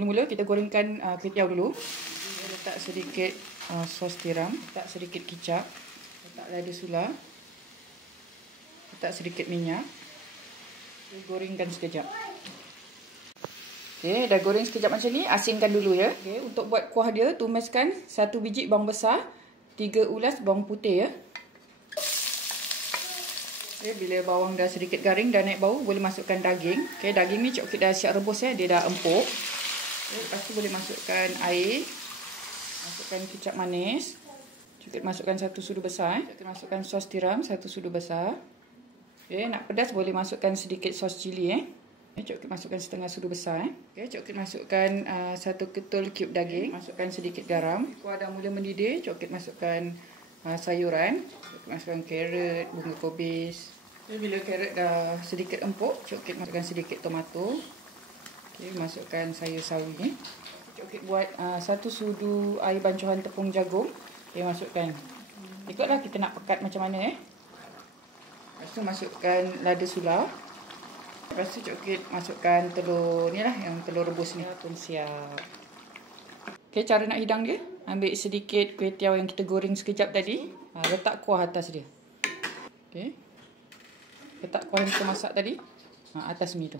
Mula-mula kita gorengkan kuih tiaw dulu. Letak sedikit sos tiram, letak sedikit kicap, letak lada sula, letak sedikit minyak. Gorengkan sekejap. Okey, dah goreng sekejap macam ni, asingkan dulu ya. Okey, untuk buat kuah dia, tumiskan 1 biji bawang besar, 3 ulas bawang putih ya. Okey, bila bawang dah sedikit garing dan naik bau, boleh masukkan daging. Okey, daging ni Cik Okit dah siap rebus ya, dia dah empuk. Okey, lepas tu boleh masukkan air. Masukkan kicap manis. Cik Okit masukkan 1 sudu besar. Cik Okit masukkan sos tiram 1 sudu besar. Okey, nak pedas boleh masukkan sedikit sos cili Cik Okit masukkan setengah sudu besar Okey, Cik Okit masukkan 1 ketul cube daging. Masukkan sedikit garam. Kuah dah mula mendidih, Cik Okit masukkan sayuran. Cik Okit masukkan carrot, bunga kobis. Okey, bila carrot dah sedikit empuk, Cik Okit masukkan sedikit tomato. Okey, masukkan sayur sawi Cik Okit buat 1 sudu air bancuhan tepung jagung. Okey, masukkan. Ikutlah kita nak pekat macam mana Lepas tu masukkan lada sula. Lepas tu Cik Okit masukkan telur ni lah, yang telur rebus ni pun siap. Okey, cara nak hidang dia, ambil sedikit kuih tiaw yang kita goreng sekejap tadi, letak kuah atas dia. Okey. Letak kuah yang kita masak tadi atas mi tu.